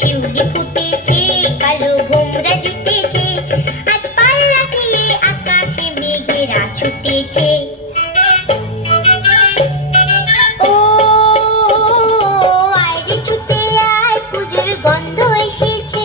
শিউলি ফুটেছে, কালো ভোমরা জুটেছে, আজ পাল্লা দিয়ে আকাশে মেঘেরা ছুটেছে। ও আয়রে ছুটে আয়, পুজোর গন্ধ এসেছে।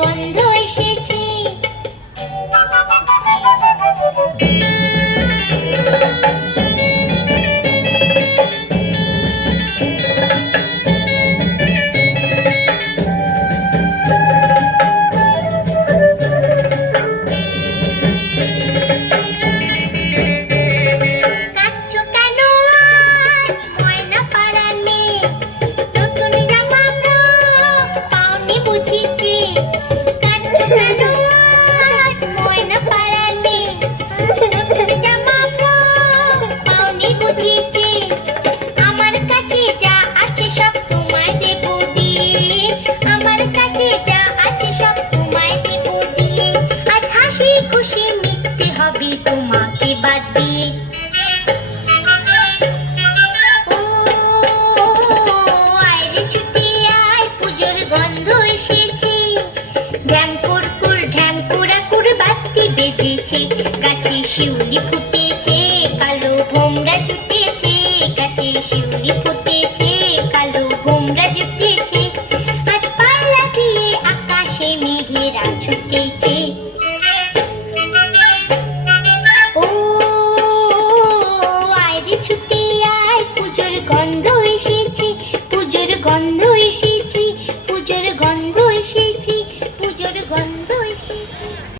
গন্ধ এসেছে। তোমাকে বাদ দিয়ে ও আয়রে ছুটে আয়, পুজোর গন্ধ এসেছে। ঢ্যাং কুরকুর ঢ্যাং কুড়াকুর বাতি বেজেছে, গাছে শিউলি ফুটেছে, কালো ভোমরা জুটেছে, গাছে শিউলি ফুটেছে, কালো ভোমরা জুটেছে, আজ পাল্লা দিয়ে আকাশে মেঘেরা ছুটেছে। ছুটে আয়, পুজোর গন্ধ